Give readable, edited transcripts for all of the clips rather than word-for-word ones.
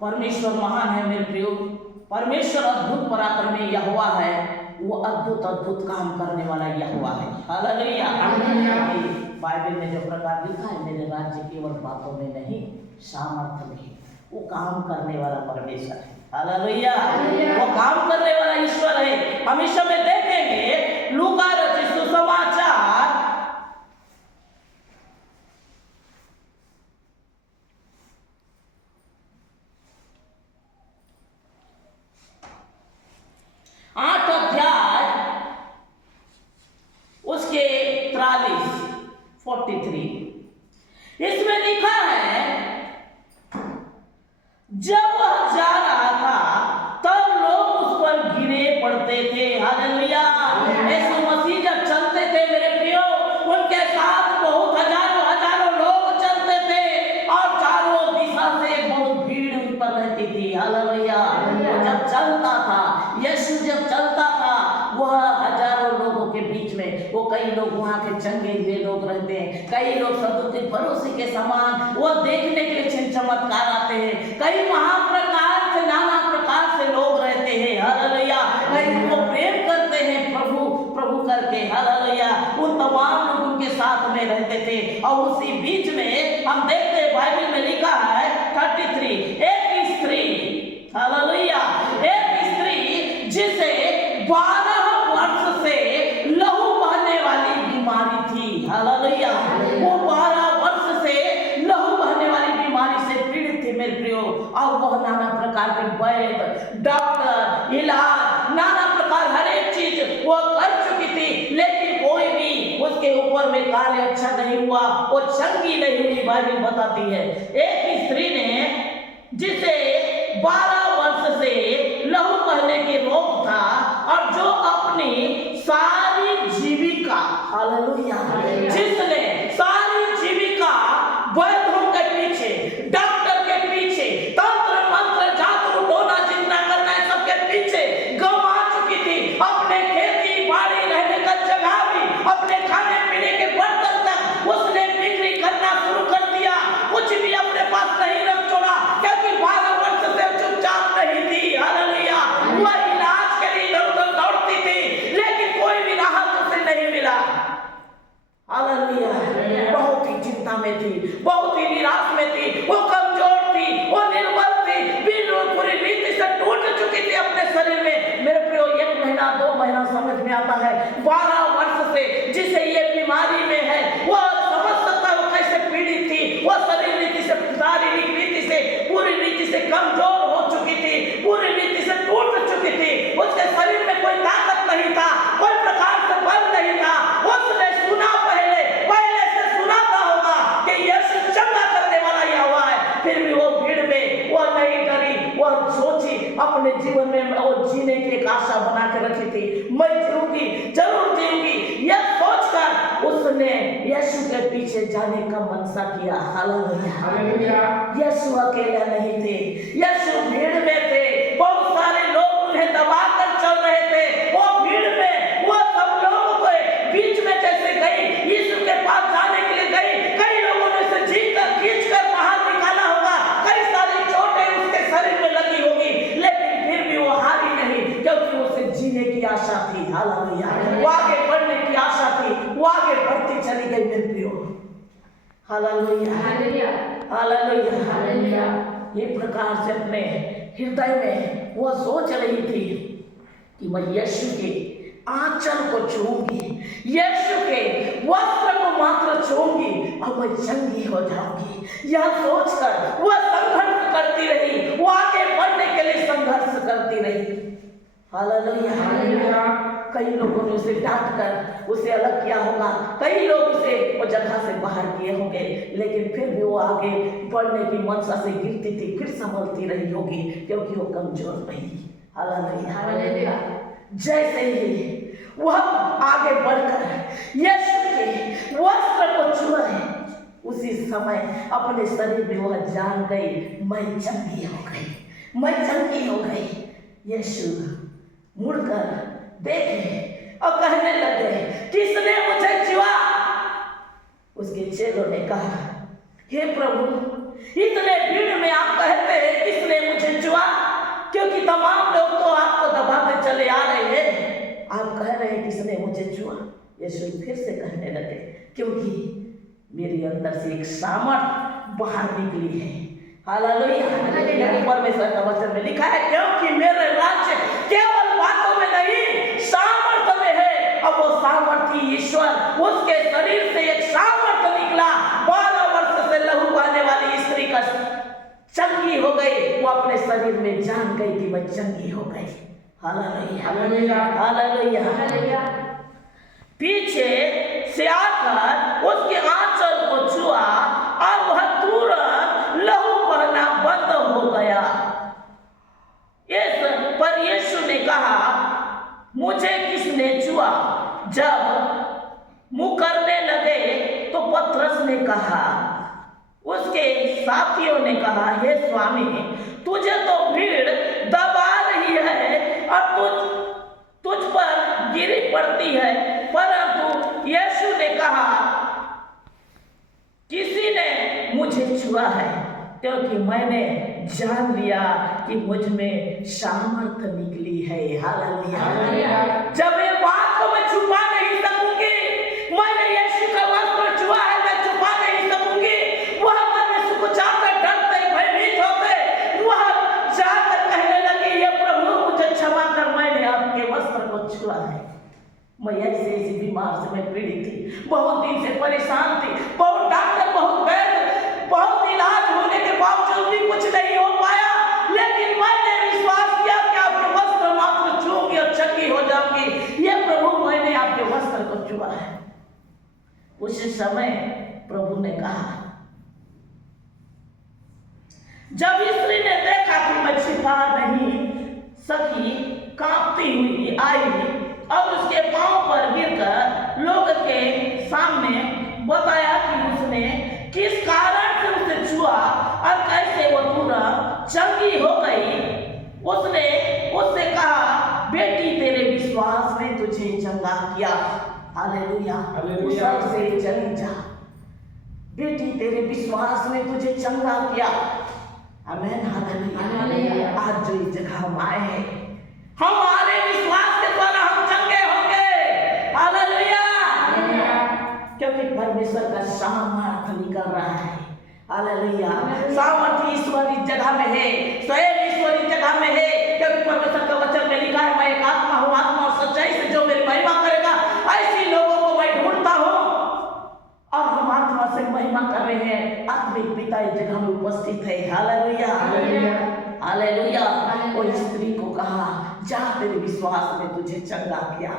परमेश्वर महान है मेरे प्रियो। परमेश्वर अद्भुत पराक्रमी यहोवा है। वो अद्भुत अद्भुत काम करने वाला यहोवा है। हालेलुया। बाइबल में जो प्रकार लिखा है, मेरे राज्य केवल बातों में नहीं सामर्थ्य में। वो काम करने वाला परमेश्वर है। हालेलुया। वो काम करने वाला ईश्वर है। हम इस समय देखेंगे लूका रचित सुसमाचार 8 अध्याय उसके 43 इसमें लिखा है, जब वह जा रहा था तब लोग उस पर गिरे पड़ते थे। हालेलुया। यीशु मसीह जब चलते थे मेरे प्रियो, उनके साथ बहुत हजारों लोग चलते थे और चारों दिशा से बहुत भीड़ उन पर रहती थी। हालेलुया। जब चलता था, यीशु जब चलता था, वह हजारों लोगों के बीच में, वो कई लोग वहाँ के चंगे हुए लोग रहते हैं, कई लोग सदुके भरोसे के समान वो देखने के लिए चिन्ह चमत्कार आते हैं, कई महाप्रकार से नाना प्रकार से लोग रहते हैं। हालेलुया। कई वो प्रेम करते हैं प्रभु प्रभु करके। हालेलुया। उन तमाम लोग उनके साथ में रहते थे और उसी बीच में हम देखते हैं बाइबल में लिखा है 33 एक स्त्री, हालेलुया, एक स्त्री जिसे 12 वर्ष से लहू बहने वाली बीमारी थी। हालेलुया। वो 12 वर्ष से लहू बहने वाली बीमारी से पीड़ित थी मेरे प्रियो। और वह नाना प्रकार के वैद्य, डॉक्टर, इलाज, नाना प्रकार हर एक चीज वो कर चुकी थी, लेकिन कोई भी उसके ऊपर में कार्य अच्छा नहीं हुआ, वो चंगी नहीं हुई। बाइबल बताती है एक स्त्री ने जिसे 12 वर्ष से लहू बहने के रोग था और जो अपनी सारी जीविका, हालेलुया, जिसने सारी जीविका वैद्यों के पीछे, डॉक्टर के पीछे, तंत्र मंत्र जादू टोना जितना करना है सबके पीछे गंवा चुकी थी। अपने खेती बाड़ी रहने का जगह भी, अपने खाने पीने के बर्तन तक उसने बिक्री करना शुरू कर दिया। कुछ भी अपने पास नहीं रख छोड़ा, क्योंकि 12 वर्ष से चुपचाप नहीं थी। हालेलुया। वह इलाज के लिए इधर-उधर दौड़ती थी, लेकिन कोई भी राहत उसे नहीं मिला। हालेलुया। बहुत ही चिंता में थी, बहुत ही निराश में थी, वो कमजोर थी, वो निर्बल थी, बिल्कुल पूरी रीति से टूट चुकी थी अपने शरीर में। मेरे प्रियो 1 महीना 2 महीना समझ में आता है, 12 वर्ष से जिसे ये बीमारी में है, वह समझ सकता है वो कैसे पीड़ित थी। वह शरीर रीति से, शारीरिक रीति से, पूरी रीति से कमजोर हो चुकी थी, पूरी रीति से टूट चुकी थी। उसके शरीर में कोई ताकत नहीं था, कोई प्रकार से बल नहीं था। उसने सुना, पहले से सुनाता होगा कि यीशु चंगा करने वाला यहोवा है, फिर भी वो भीड़ में वो नहीं डरी। वह सोची, अपने जीवन में वो जीने की एक आशा बना के रखी थी, मैं जीऊंगी, जरूर जीऊंगी, यह सोचकर उसने यीशु के पीछे जाने का मनसा किया। हालेलुया। यीशु अकेला नहीं थे, यीशु भीड़ में थे, बहुत सारे लोग उन्हें दबा कर चल रहे थे। वो भीड़ में वो सब लोगों को बीच में जैसे गई, यीशु के पास जाने के लिए गई, कई लोगों ने उसे खींच कर बाहर निकाला होगा, कई सारी चोटें उसके शरीर में लगी होगी, लेकिन फिर भी वो हारी नहीं, क्योंकि उसे जीने की आशा थी। हालेलुया। वो आगे बढ़ने की आशा थी, वो आगे बढ़ती चली गई मेरे प्रियो। हालेलुया। हालेलुया। हालेलुया। ये प्रकार से अपने हृदय में वो सोच रही थी कि मैं यीशु के आंचल को छूंगी, यीशु के वस्त्र को मात्र छूंगी और मैं चंगी हो जाऊंगी। यह सोचकर वह संघर्ष करती रही, वो आगे बढ़ने के लिए संघर्ष करती रही। हालेलुया। कई लोगों ने उसे डांट कर उसे अलग किया होगा, कई लोग उसे वो जगह से बाहर किए होंगे, लेकिन फिर भी वो आगे बढ़ने की मनसा से गिरती थी, फिर संभलती रही होगी, क्योंकि वो कमजोर नहीं। हालेलुया। जैसे ही वह आगे बढ़कर यीशु के वस्त्र को छुआ है, उसी समय अपने शरीर में वह जान गई, मैं चंगी हो गई, मैं चंगी हो गई। यीशु मुड़कर देखे और कहने लगे, किसने मुझे छुआ? उसके चेलों ने कहा, हे प्रभु, इतने भीड़ में आप कहते हैं किसने यीशु फिर से कहने लगे, क्योंकि मेरे अंदर से एक सामर्थ बाहर निकली है। हालेलुया। परमेश्वर का वचन में लिखा है, क्योंकि मेरे राज्य केवल बातों में नहीं सामर्थ में है। अब वो सामर्थी ईश्वर, उसके शरीर से एक सामर्थ निकला। 12 वर्ष से लहू बहने वाली स्त्री का चंगी हो गई। वो अपने शरीर में जान गई कि वह चंगी हो गई। Hallelujah, hallelujah, hallelujah. पीछे से आकर उसके आंचल को छुआ और वह तुरंत लहू बहना बंद हो गया। पर यीशु ने कहा, मुझे किसने छुआ? जब मुंह करने लगे तो पतरस ने कहा, उसके साथियों ने कहा, हे स्वामी, तुझे तो भीड़ दबा रही है और तुझ पर गिरी पड़ती है। परंतु यीशु ने कहा, किसी ने मुझे छुआ है, क्योंकि मैंने जान लिया कि मुझ में सामर्थ निकली है। हालेलुया। जब ये बात को मैं छुपा नहीं सकूंगी, मैंने यीशु का वस्त्र छुआ है, मैं छुपा नहीं सकूंगी। वह मन में सुकुचाते, डरते, भयभीत होते, वह जाकर कहने लगे, ये प्रभु मुझे क्षमा कर, मैंने आपके वस्त्र को छुआ है। मैं ऐसे बीमार से मैं पीड़ित थी, बहुत दिन से परेशान थी, बहुत डॉक्टर, बहुत वैद्य, बहुत इलाज होने के बावजूद भी कुछ नहीं हो पाया। लेकिन मैंने विश्वास किया कि आपके वस्त्र मात्र छूंगी और चंगी हो जाऊंगी। ये प्रभु, मैंने आपके वस्त्र को छुआ है। उस समय प्रभु ने कहा, जब स्त्री ने देखा कि मैं छिपा नहीं सकी, कांपती हुई आई और उसके पांव पर गिरकर लोग के सामने बताया कि उसने किस कारण से उसे छुआ और कैसे वो तुरंत चंगी हो गई। उसने उससे कहा, बेटी, तेरे विश्वास ने तुझे चंगा किया। Hallelujah, hallelujah. से चली जा बेटी, तेरे विश्वास ने तुझे चंगा किया। आमीन, हालेलुया। आज जो इस जगह हम आए हैं, हमारे विश्वास के द्वारा हम चंगे होंगे। हालेलुया, क्योंकि परमेश्वर का सामर्थ निकल रहा है। हालेलुया, सामर्थ ईश्वर इस जगह में है, स्वयं ईश्वर इस जगह में है। क्योंकि परमेश्वर का वचन में लिखा है, मैं एक आत्मा हूँ, आत्मा और सच्चाई से जो मेरी महिमा करेगा, ऐसी लोगों को मैं ढूंढता हूँ। और हम आत्मा से महिमा कर रहे हैं, आत्मिक पिता इस जगह में उपस्थित है। Hallelujah, hallelujah. और स्त्री को कहा, जा, तेरे विश्वास ने तुझे चंगा किया।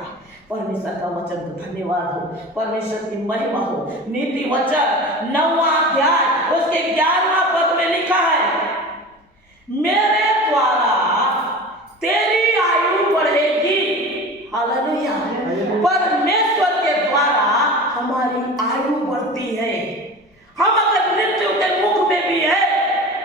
परमेश्वर का वचन को धन्यवाद हो, परमेश्वर की महिमा हो। नीति वचन 9वां अध्याय उसके 11वां पद में लिखा है, मेरे द्वारा तेरी आयु बढ़ेगी। हालेलुया, परमेश्वर के द्वारा हमारी आयु बढ़ती है। हम अगर मृत्यु के मुख में भी है,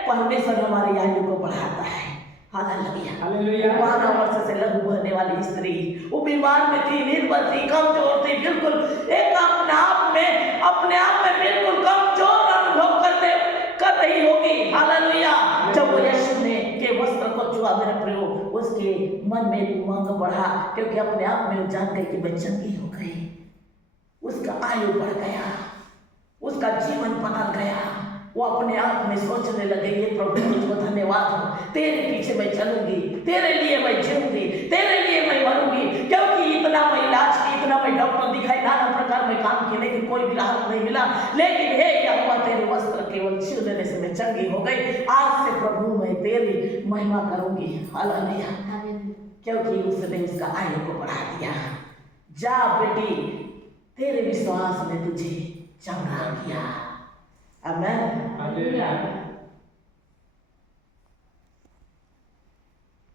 परमेश्वर हमारी आयु को बढ़ाता है। Hallelujah, hallelujah. 12 वर्ष से लहू बहने वाली स्त्री, वो बीमार में थी, निर्बल थी, कमजोर थी, बिल्कुल एक अपने आप में बिल्कुल कमजोर अनुभव कर रही होगी। हालेलुया। जब वो यीशु ने के वस्त्र को छुआ, मेरे प्रियो, उसके मन में उमंग बढ़ा, क्योंकि अपने आप में वो जान गई कि मैं चंगी हो गई। उसका आयु बढ़ गया, उसका जीवन बदल गया। वो अपने आप में सोचने लगे, ये प्रभु तुझको धन्यवाद हो, तेरे पीछे मैं चलूंगी, तेरे लिए मैं जीऊंगी, तेरे लिए मैं मरूंगी। क्योंकि इतना मैं इलाज की, इतना मैं डॉक्टर दिखाई, नाना प्रकार में काम किए, लेकिन कोई भी राहत नहीं मिला। लेकिन हे यहोवा, तेरे वस्त्र केवल छू लेने से मैं चंगी हो गई। आज से प्रभु मैं तेरी महिमा करूंगी। हालेलुया, क्योंकि उसने उसका आयु को बढ़ा दिया। जा बेटी, तेरे विश्वास ने तुझे चंगा किया। आमीन, हालेलुया।